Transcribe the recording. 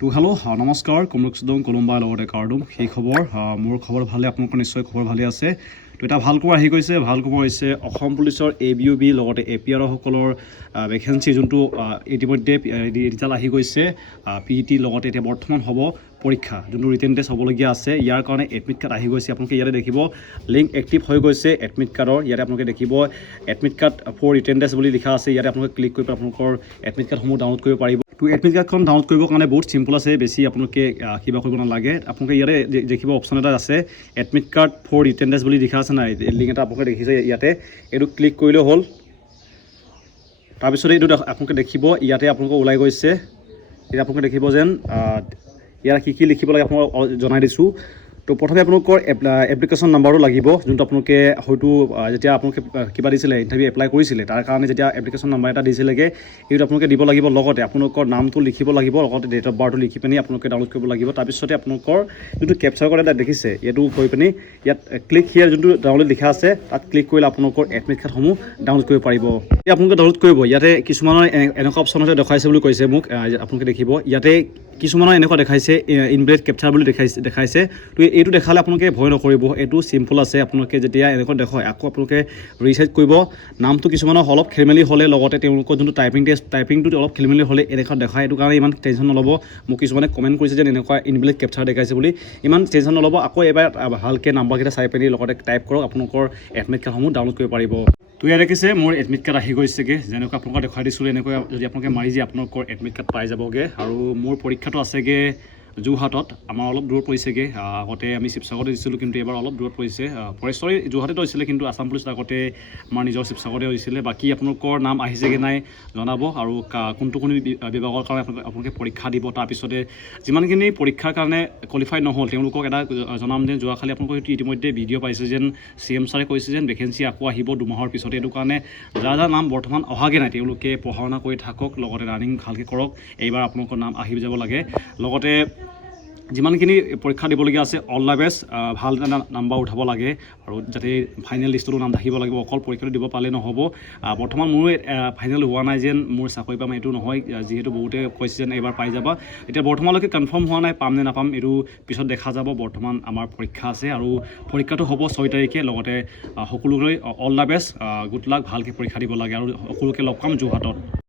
তো হেল্ল' নমস্কাৰ কমৰুকচুদং কলম্বাৰ লগতে কাৰ্ডুম সেই খবৰ মোৰ খবৰ ভালে আপোনালোকৰ নিশ্চয় খবৰ ভালে আছে তো এটা ভাল খবৰ আহি গৈছে ভাল খবৰ হৈছে অসম পুলিচৰ ABUB লগতে APR সকলৰ ভেকেন্সি যোনটো ইতিমধ্যে ৰিজাল্ট আহি গৈছে PET লগতে এতিয়া বৰ্তমান হ'ব পৰীক্ষা যোনটো ৰিটেন টেষ্ট হ'বলগীয়া আছে ইয়াৰ কাৰণে এডমিট কাৰ্ড আহি গৈছে আপোনালোকে ইয়াতে দেখিব লিংক এক্টিভ হৈ গৈছে এডমিট কাৰ্ডৰ ইয়াতে আপোনালোকে দেখিব admit card for written test বুলি লিখা আছে ইয়াতে আপোনালোকে ক্লিক কৰি আপোনালোকৰ এডমিট কাৰ্ডসমূহ ডাউনলোড কৰিব পাৰিব তো এডমিট কাৰ্ডখন ডাউনলোড কৰিবৰ কাৰণে বহুত চিম্পল আছে বেছি আপোনালোকে কিবা কৰিব নালাগে আপোনালোকে ইয়াতে দেখিব অপশ্যন এটা আছে admit card for written test বুলি লিখা আছে নাই লিংক এটা আপোনালোকে দেখিছে ইয়াতে এইটো ক্লিক কৰিলে হ'ল তাৰপিছত এইটো আপোনালোকে দেখিব ইয়াতে আপোনালোকে ওলাই গৈছে এতিয়া আপোনালোকে দেখিব যেন ইয়াত কি লিখিব লাগে আপোনাক জনাই দিছোঁ তো প্ৰথমে আপোনালোকৰ এপ্লিকেশ্যন নাম্বাৰটো লাগিব যোনটো আপোনালোকে হয়তো যেতিয়া আপোনালোকে কিবা দিছিলে ইণ্টাৰভিউ এপ্লাই কৰিছিলে তাৰ কাৰণে যেতিয়া এপ্লিকেশ্যন নাম্বাৰ এটা দিছিলেগৈ এইটো আপোনালোকে দিব লাগিব লগতে আপোনালোকৰ নামটো লিখিব লাগিব লগতে ডেট অফ বাৰ্থটো লিখি পিনি আপোনালোকে ডাউনলোড কৰিব লাগিব তাৰপিছতে আপোনালোকৰ যোনটো কেপচাৰ কোড এটা দেখিছে এইটো কৰি পিনি ইয়াত ক্লিক হিয়াৰ যোনটো ডাউনলোড লিখা আছে তাত ক্লিক কৰিলে আপোনালোকৰ এডমিট কাৰ্ডসমূহ ডাউনলোড কৰিব পাৰিব এতিয়া আপোনালোকে ডাউনলোড কৰিব ইয়াতে কিছুমানৰ এনেকুৱা অপশ্যনতে দেখাইছে বুলি কৈছে মোক আপোনালোকে দেখিব ইয়াতে কিছুমানৰ এনেকুৱা দেখাইছে ইনভেলিড কেপচাৰ বুলি দেখাইছে তো এইটো দেখালে আপোনালোকে ভয় নকৰিব এইটো চিম্পল আছে আপোনালোকে যেতিয়া এনেকুৱা দেখুৱায় আকৌ আপোনালোকে ৰিচাৰ্জ কৰিব নামটো কিছুমানৰ অলপ খেলিমেলি হ'লে লগতে তেওঁলোকৰ যোনটো টাইপিংটোত অলপ খেলিমেলি হ'লে এনেকুৱা দেখায় এইটো কাৰণে ইমান টেনশ্যন নল'ব মোক কিছুমানে কমেণ্ট কৰিছে যে এনেকুৱা ইনভেলিড কেপচাৰ দেখাইছে বুলি ইমান টেনশ্যন নল'ব আকৌ এবাৰ ভালকৈ নাম্বাৰকেইটা চাই পিনি লগতে টাইপ কৰক আপোনালোকৰ এডমিট কাৰ্ডসমূহ ডাউনলোড কৰিব পাৰিব তো ইয়াত দেখিছে মোৰ এডমিট কাৰ্ড আহি গৈছেগৈ যেনেকুৱা আপোনালোকক দেখুৱাই দিছিলোঁ এনেকৈ যদি আপোনালোকে মাৰি দিয়ে আপোনালোকৰ এডমিট কাৰ্ড পাই যাবগৈ আৰু মোৰ পৰীক্ষাটো আছেগৈ যোৰহাটত আমাৰ অলপ দূৰত পৰিছেগৈ আগতে আমি শিৱসাগৰতে দিছিলোঁ কিন্তু এবাৰ অলপ দূৰত পৰিছে পৰেশ্বৰী যোৰহাটতে হৈছিলে কিন্তু আছাম পুলিচ আগতে আমাৰ নিজৰ শিৱসাগৰতে হৈছিলে বাকী আপোনালোকৰ নাম আহিছেগৈ নাই জনাব আৰু কোনটো বিভাগৰ কাৰণে আপোনালোকে পৰীক্ষা দিব তাৰপিছতে যিমানখিনি পৰীক্ষাৰ কাৰণে কোৱালিফাই নহ'ল তেওঁলোকক এটা জনাম যে যোৱাকালি আপোনালোকে ইতিমধ্যে ভিডিঅ' পাইছে যেন CM ছাৰে কৈছে যেন ভেকেঞ্চি আকৌ আহিব 2 মাহৰ পিছতে এইটো কাৰণে যাৰ নাম বৰ্তমান অহাগৈ নাই তেওঁলোকে পঢ়া শুনা কৰি থাকক লগতে ৰানিং ভালকৈ কৰক এইবাৰ আপোনালোকৰ নাম আহি যাব লাগে লগতে যিমানখিনি পৰীক্ষা দিবলগীয়া আছে অল দ্য বেষ্ট ভাল এটা নাম্বাৰ উঠাব লাগে আৰু যাতে ফাইনেল লিষ্টতো নাম থাকিব লাগিব অকল পৰীক্ষাটো দিব পালে নহ'ব বৰ্তমান মোৰো ফাইনেল হোৱা নাই যেন মোৰ চাকৰি পাম এইটো নহয় যিহেতু বহুতে কৈছে যেন এইবাৰ পাই যাবা এতিয়া বৰ্তমানলৈকে কনফাৰ্ম হোৱা নাই পাম নে নাপাম এইটো পিছত দেখা যাব বৰ্তমান আমাৰ পৰীক্ষা আছে আৰু পৰীক্ষাটো হ'ব 6 তাৰিখে লগতে সকলোলৈ all the best good luck ভালকৈ পৰীক্ষা দিব লাগে আৰু সকলোকে লগ পাম যোৰহাটত